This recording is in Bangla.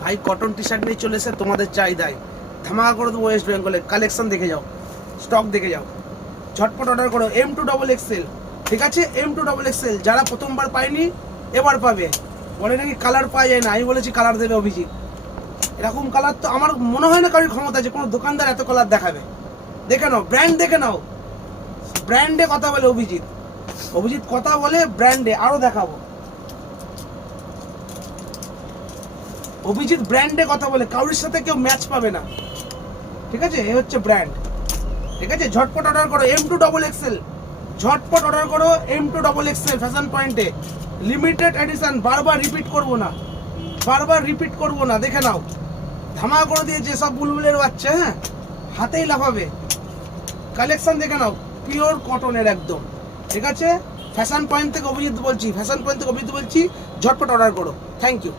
ভাই কটন টি শার্ট নিয়ে চলে এসে তোমাদের চাহিদায় ধামাকা করে দেবো ওয়েস্ট বেঙ্গলে। কালেকশন দেখে যাও, স্টক দেখে যাও, ঝটপট অর্ডার করো। M2XXL, ঠিক আছে, M2XXL। যারা প্রথমবার পায়নি এবার পাবে। বলে নাকি কালার পাওয়া যায় না, আমি বলেছি কালার দেবে অভিজিৎ। এরকম কালার তো আমার মনে হয় না কারোর ক্ষমতা আছে, কোনো দোকানদার এত কালার দেখাবে। দেখে নাও, ব্র্যান্ড দেখে নাও, ব্র্যান্ডে কথা বলে অভিজিৎ। অভিজিৎ কথা বলে ব্র্যান্ডে, আরো দেখাবো। অভিজিৎ ব্র্যান্ডে কথা বলে, কারোর সাথে কেউ ম্যাচ পাবে না, ঠিক আছে। এ হচ্ছে ব্র্যান্ড, ঠিক আছে। ঝটপট অর্ডার করো M2XXL, ঝটপট অর্ডার করো M2XXL ফ্যাশন পয়েন্টে। লিমিটেড এডিশন, বারবার রিপিট করব না, বারবার রিপিট করব না। দেখে নাও, ধামা করে দিয়েছে সব বুলবুলের বাচ্চা, হ্যাঁ, হাতেই লাফাবে। কালেকশন দেখে নাও, পিওর কটনের একদম, ঠিক আছে। ফ্যাশন পয়েন্ট থেকে অভিজিৎ বলছি, ফ্যাশন পয়েন্ট থেকে অভিজিৎ বলছি, ঝটপট অর্ডার করো। Thank you.